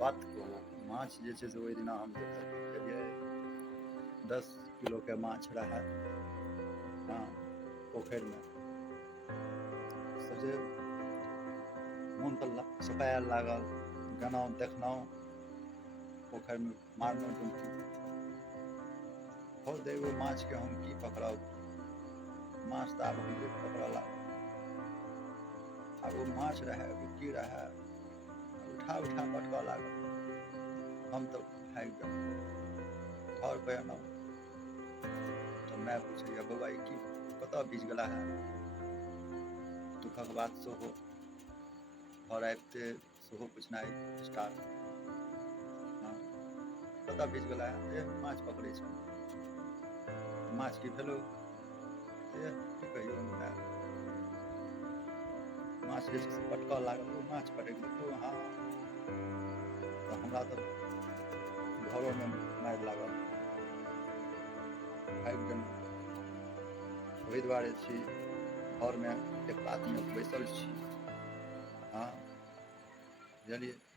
बात कहू, माछ जे छै से ओहि दिना हम गेलियै 10 किलोके माछ रहै, हाँ, पोखरिमे से जे मोन तऽ सपायल लागल। गेलहुँ देखलहुँ पोखरिमे, मारलहुँ डुबकी। हो दे एगो माछके हम की पकड़ब, माछ तऽ आब हम लेट पकड़ऽ लागल। आब ओ माछ रहै कि की रहै, उठा उठा पटकऽ लागल। हम तऽ भागि गेलहुँ। घर पर एलहुँ तऽ माय पूछैया, बौआ ई की कतऽ बीझ गेला है? दुखक बात सेहो घर आबिते सेहो पुछनाइ स्टार्ट। हाँ, कतऽ बीझ गेला है? माछ पकड़ै छलहुँ। माछ की भेलौ? की कहियौ माय, माछ जे छै से पटकऽ लागल। ओ माछ पटकि देलकौ? हाँ। तऽ हमरा तऽ घरोमे मारि लागल, भागि गेलहुँ। ओहि दुआरे छी घरमे एक लातमे बैसल छी, हाँ, बुझलियै।